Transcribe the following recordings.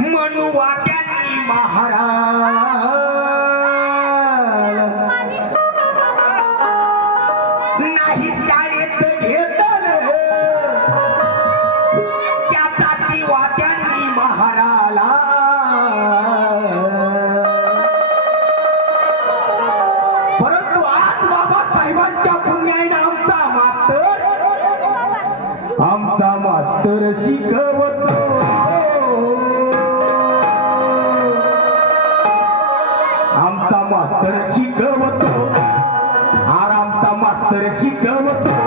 म्हणू त्यांनी महाराज. नाही शाळेत घेतलं त्याचा दिवा त्यांनी महाराला. परंतु आज बाबासाहेबांच्या पुण्याने आमचा मास्तर आमचा मास्तर शिकवतो. मास्तर शिकवतो. आरामचा मास्तर शिकवतो.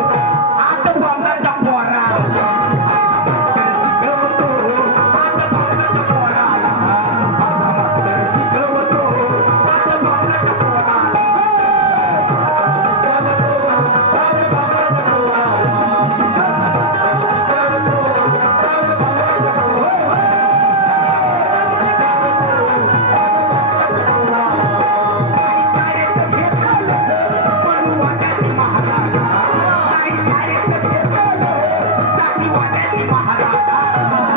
わかった!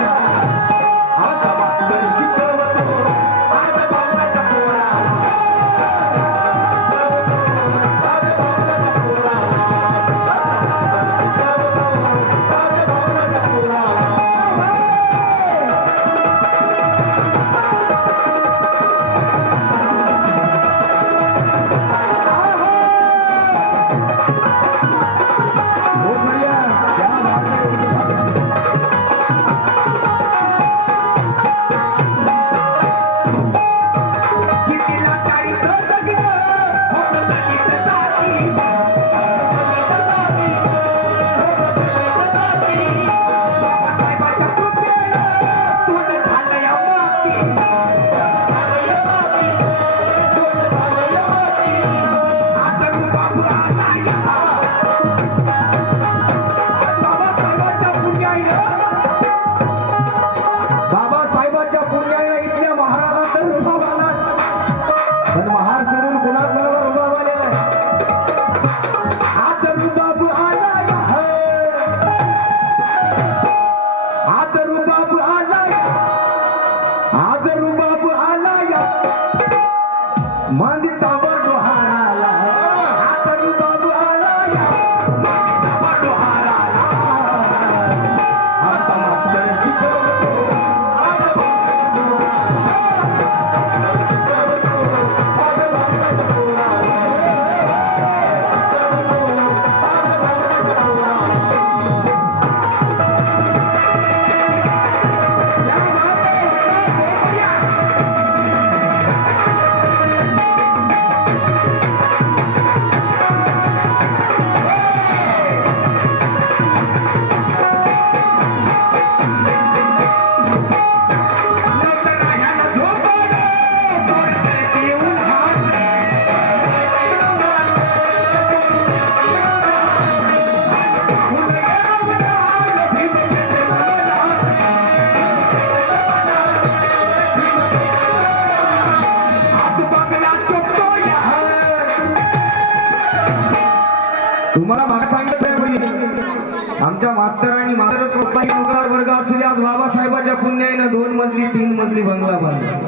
तुम्हाला मला सांगितलं पूर्वी आमच्या मास्तरांनी मास्तर स्वतःही वर्ग असू दे आज बाबासाहेबाच्या पुण्याईनं दोन मजली तीन मजली बंगला बांधला.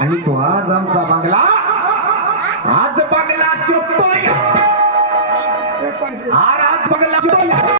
आणि तो आज आमचा बंगला आज बंगला आज आज बंगला